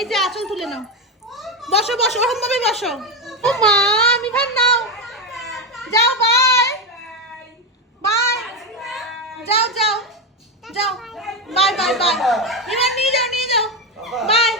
এই যে আঁচল তুলে নাও, বসো বসো, ওরকম ভাবে বসো। ও মা, মিভান নাও, যাও, বাই বাই, যাও যাও যাও, বাই বাই বাই, মিভান নিয়ে যাও, নিয়ে যাও, বাই।